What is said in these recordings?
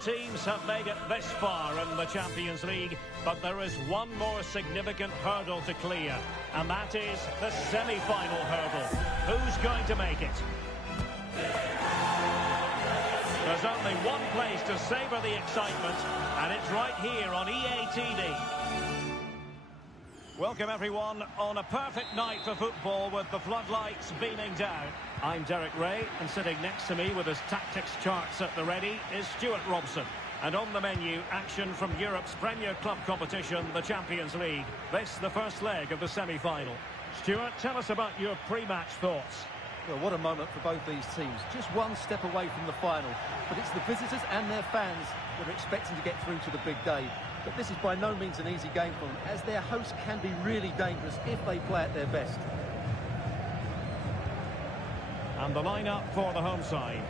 Teams have made it this far in the Champions League, but there is one more significant hurdle to clear, and that is the semi-final hurdle. Who's going to make it? There's only one place to savour the excitement, and it's right here on EA TV. Welcome everyone on a perfect night for football with the floodlights beaming down. I'm Derek Ray, and sitting next to me with his tactics charts at the ready is Stuart Robson. And on the menu, action from Europe's premier club competition, the Champions League. This the first leg of the semi-final. Stuart, tell us about your pre-match thoughts. Well, what a moment for both these teams. Just one step away from the final. But it's the visitors and their fans that are expecting to get through to the big day. But this is by no means an easy game for them, as their hosts can be really dangerous if they play at their best. And the lineup for the home side.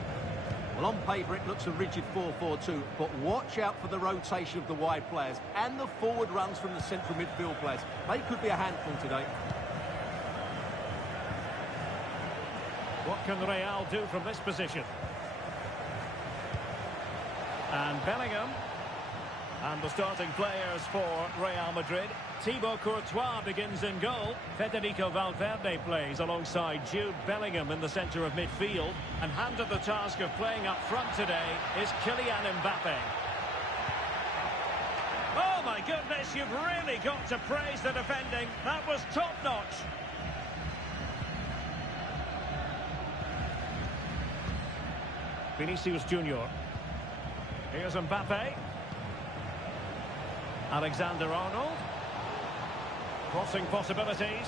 Well, on paper it looks a rigid 4-4-2, but watch out for the rotation of the wide players and the forward runs from the central midfield players. They could be a handful today. What can Real do from this position? And Bellingham. And the starting players for Real Madrid. Thibaut Courtois begins in goal. Federico Valverde plays alongside Jude Bellingham in the centre of midfield. And handed the task of playing up front today is Kylian Mbappe. Oh my goodness, you've really got to praise the defending. That was top-notch. Vinicius Junior. Here's Mbappe. Alexander-Arnold. Crossing possibilities.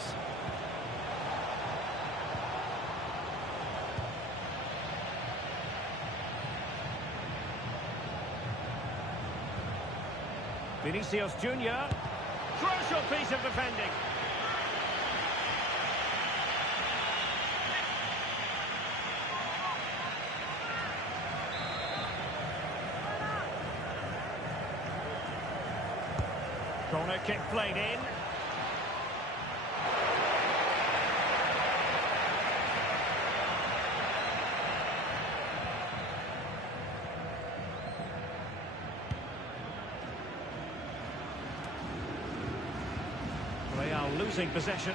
Vinicius Junior. Crucial piece of defending. Corner kick played in. Real losing possession.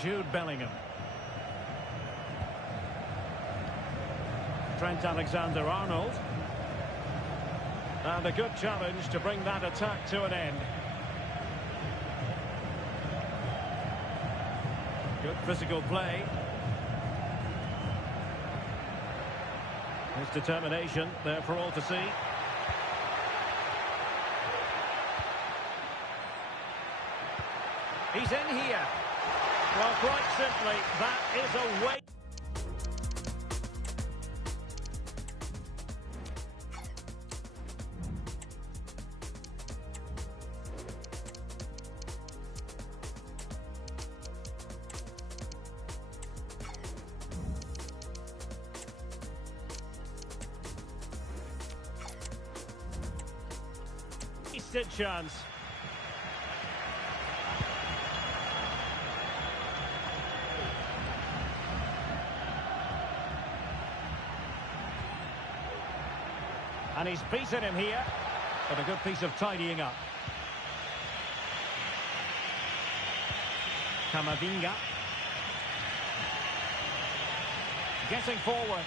Jude Bellingham. Trent Alexander-Arnold. And a good challenge to bring that attack to an end. Good physical play. His determination there for all to see. He's in here. Well, quite simply, that is a way. Wasted chance. And he's beaten him here, but a good piece of tidying up. Camavinga. Getting forward.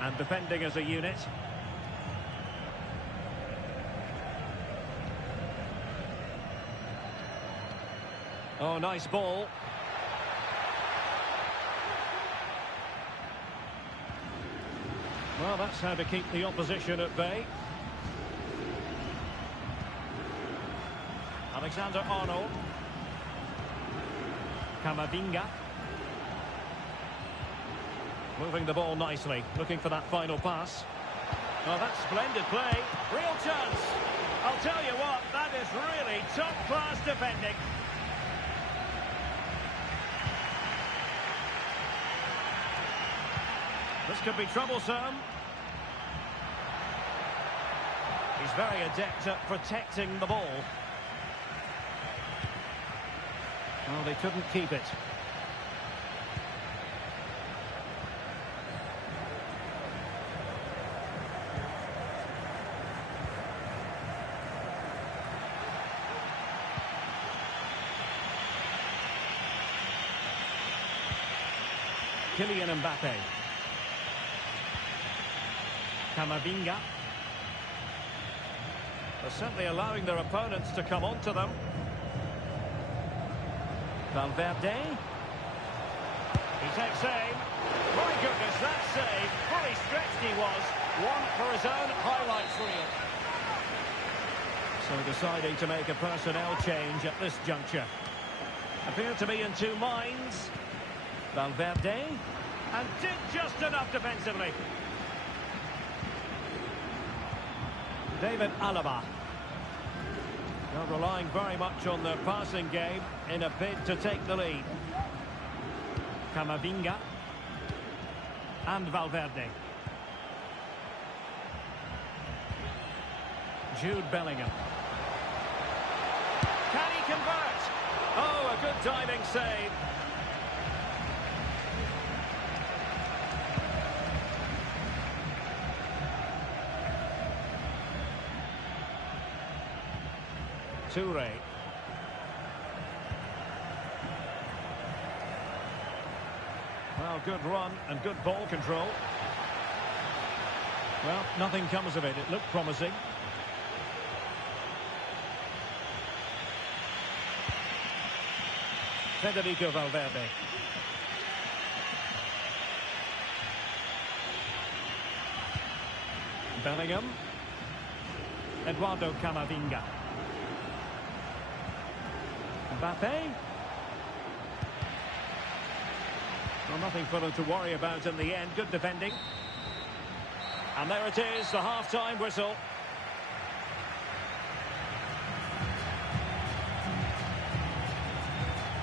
And defending as a unit. Oh, nice ball. Well, that's how to keep the opposition at bay. Alexander-Arnold. Camavinga. Moving the ball nicely, looking for that final pass. Oh, that's splendid play. Real chance. I'll tell you what, that is really top-class defending. This could be troublesome. He's very adept at protecting the ball. Well, they couldn't keep it. Kylian Mbappe. Camavinga. They're certainly allowing their opponents to come onto them. Valverde. He takes aim. My goodness, that save. Fully stretched he was. One for his own highlights reel. So deciding to make a personnel change at this juncture. Appeared to be in two minds. Valverde. And did just enough defensively. David Alaba. They're relying very much on their passing game in a bid to take the lead. Camavinga. And Valverde. Jude Bellingham. Can he convert? Oh, a good diving save. Toure. Well, good run and good ball control. Well, nothing comes of it. It looked promising. Federico Valverde. Bellingham. Eduardo Camavinga. Mbappe. Well, nothing for them to worry about in the end. Good defending. And there it is, the half-time whistle.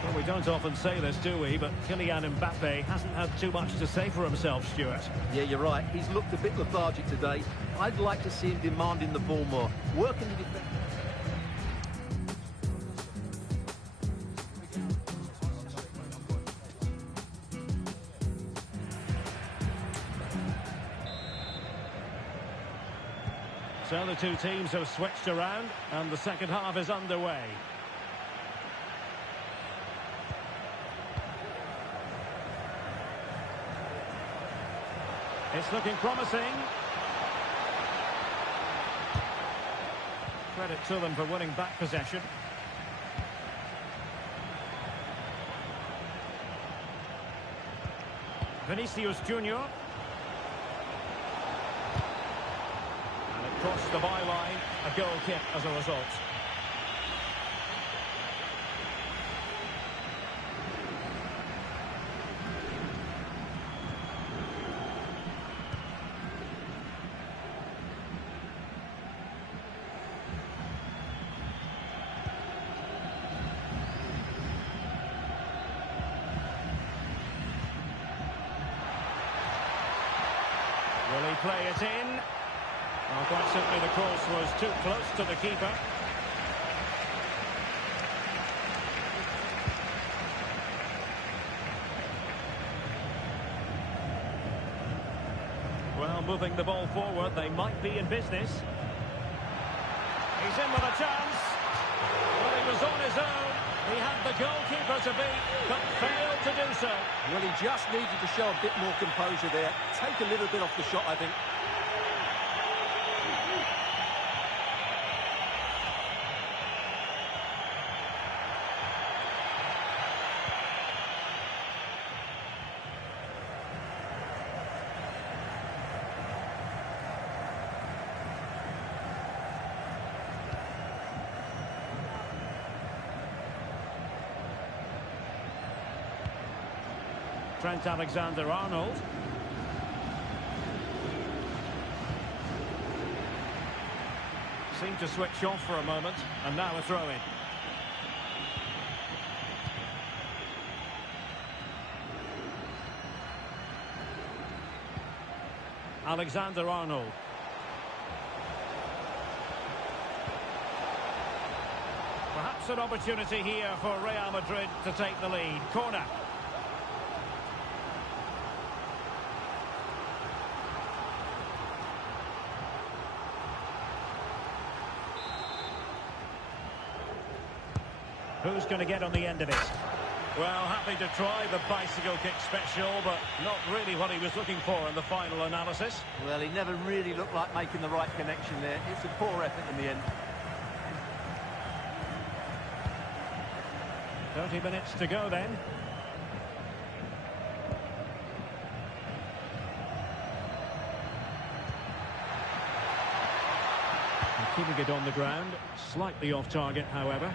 Well, we don't often say this, do we? But Kylian Mbappe hasn't had too much to say for himself, Stuart. Yeah, you're right. He's looked a bit lethargic today. I'd like to see him demanding the ball more. Working the defence. So the two teams have switched around and the second half is underway. It's looking promising. Credit to them for winning back possession. Vinicius Junior. Crossed the byline, a goal kick as a result. Will he play it in? Well, quite simply, the cross was too close to the keeper. Well, moving the ball forward, they might be in business. He's in with a chance. Well, he was on his own. He had the goalkeeper to beat, but failed to do so. Well, he just needed to show a bit more composure there. Take a little bit off the shot, I think. Trent Alexander-Arnold. Seemed to switch off for a moment, and now a throw-in. Alexander-Arnold. Perhaps an opportunity here for Real Madrid to take the lead. Corner. Who's going to get on the end of it? Well, happy to try the bicycle kick special, but not really what he was looking for in the final analysis. Well, he never really looked like making the right connection there. It's a poor effort in the end. 30 minutes to go then. Keeping it on the ground, slightly off target, however.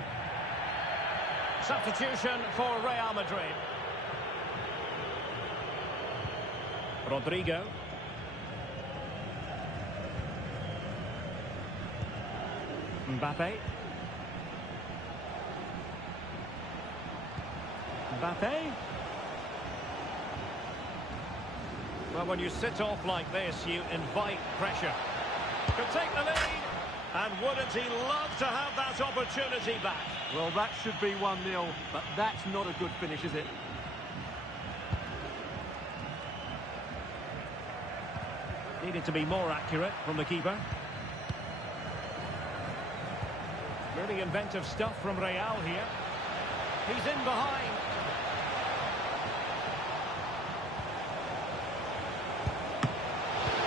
Substitution for Real Madrid. Rodrigo. Mbappe. Mbappe. Well, when you sit off like this, you invite pressure. Could take the lead. And wouldn't he love to have that opportunity back? Well, that should be 1-0, but that's not a good finish, is it? Needed to be more accurate from the keeper. Really inventive stuff from Real here. He's in behind.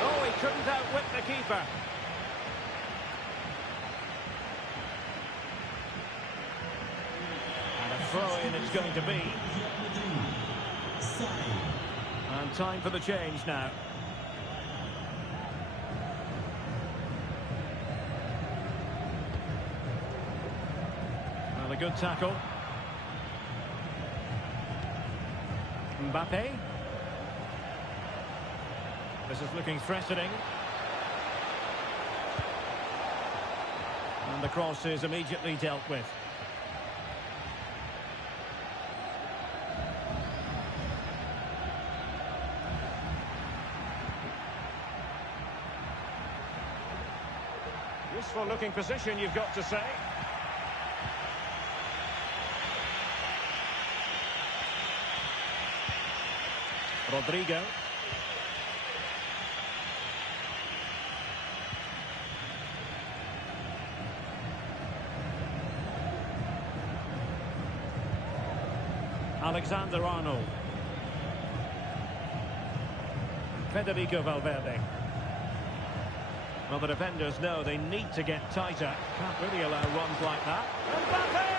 Oh, he couldn't outwit the keeper. Throw-in it's going to be. And time for the change now. Well, a good tackle. Mbappe. This is looking threatening. And the cross is immediately dealt with. Useful looking position, you've got to say. Rodrigo. Alexander-Arnold. Federico Valverde. Well, the defenders know they need to get tighter. Can't really allow runs like that. Mbappe!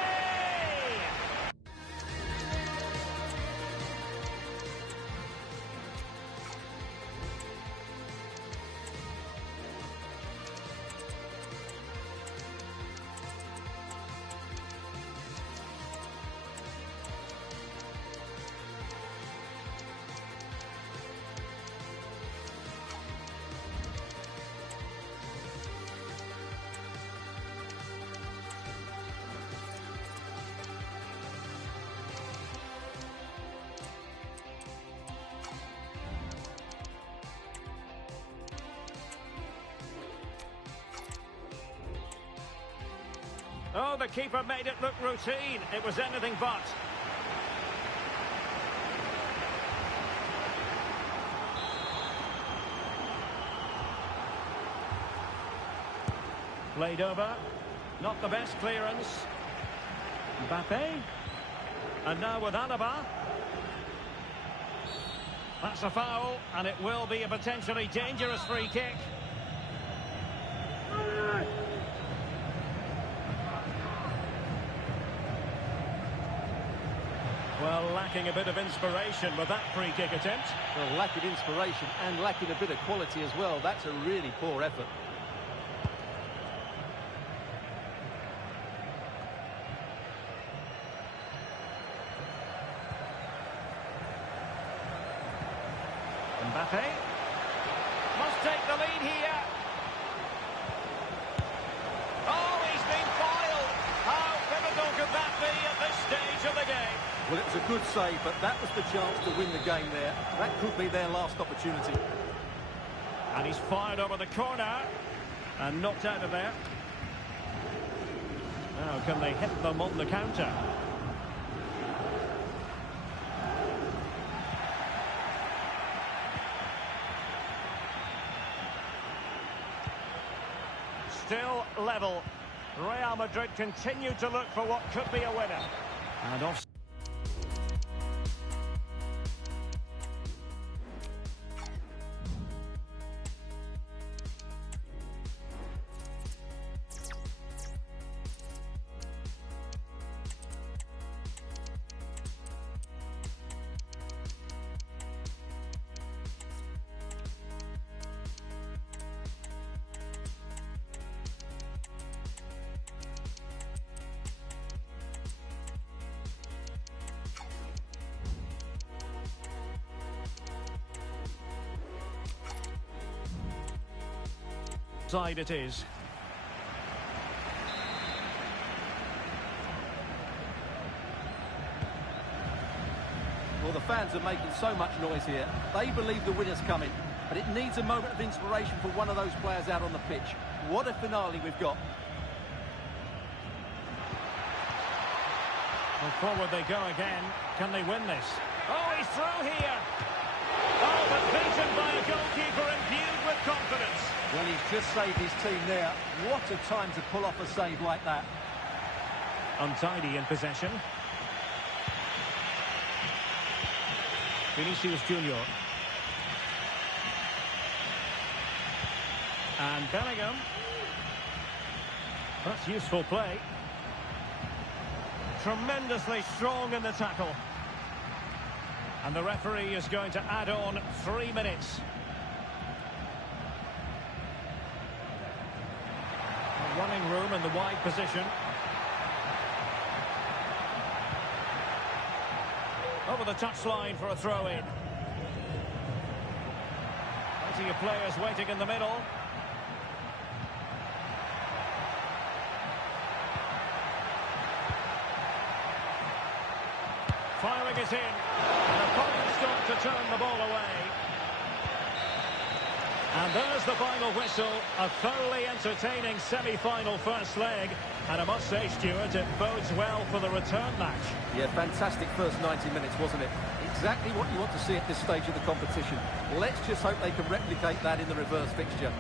Oh, the keeper made it look routine. It was anything but. Played over. Not the best clearance. Mbappe. And now with Alaba. That's a foul, and it will be a potentially dangerous free kick. Well, lacking a bit of inspiration with that free kick attempt. Well, lacking inspiration and lacking a bit of quality as well. That's a really poor effort. Mbappe must take the lead here. Oh, he's been foiled. How pivotal could that be at this stage of the game? Well, it was a good save, but that was the chance to win the game there. That could be their last opportunity. And he's fired over the corner. And knocked out of there. Now, can they hit them on the counter? Still level. Real Madrid continue to look for what could be a winner. And off. Side it is. Well, the fans are making so much noise here. They believe the winner's coming, but it needs a moment of inspiration for one of those players out on the pitch. What a finale we've got. Well, forward they go again. Can they win this? Oh, he's through here. Oh, but beaten by a goalkeeper imbued with confidence. Well, he's just saved his team there. What a time to pull off a save like that. Untidy in possession. Vinicius Junior. And Bellingham. That's useful play. Tremendously strong in the tackle. And the referee is going to add on 3 minutes. Running room in the wide position. Over the touchline for a throw-in. Plenty of players waiting in the middle. Firing it in. And a fine stop to turn the ball away. And there's the final whistle, a thoroughly entertaining semi-final first leg. And I must say, Stuart, it bodes well for the return match. Yeah, fantastic first 90 minutes, wasn't it? Exactly what you want to see at this stage of the competition. Let's just hope they can replicate that in the reverse fixture.